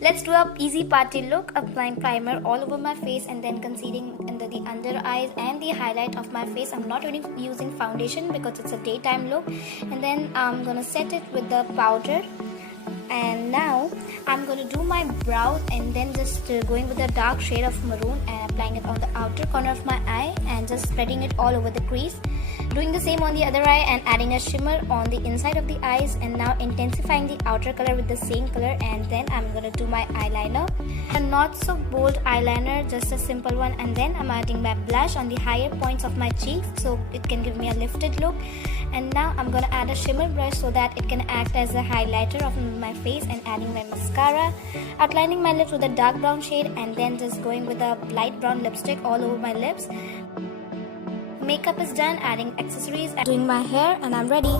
Let's do a easy party look, applying primer all over my face and then concealing under the under eyes and the highlight of my face. I'm not using foundation because it's a daytime look. And then I'm gonna set it with the powder. And now I'm going to do my brows and then just going with a dark shade of maroon and applying it on the outer corner of my eye and just spreading it all over the crease. Doing the same on the other eye and adding a shimmer on the inside of the eyes, and now intensifying the outer color with the same color. And then I'm going to do my eyeliner, a not so bold eyeliner, just a simple one. And then I'm adding my blush on the higher points of my cheeks so it can give me a lifted look. And now I'm going to add a shimmer brush so that it can act as a highlighter of my face, and adding my mascara, outlining my lips with a dark brown shade, and then just going with a light brown lipstick all over my lips. Makeup is done, adding accessories and doing my hair, and I'm ready.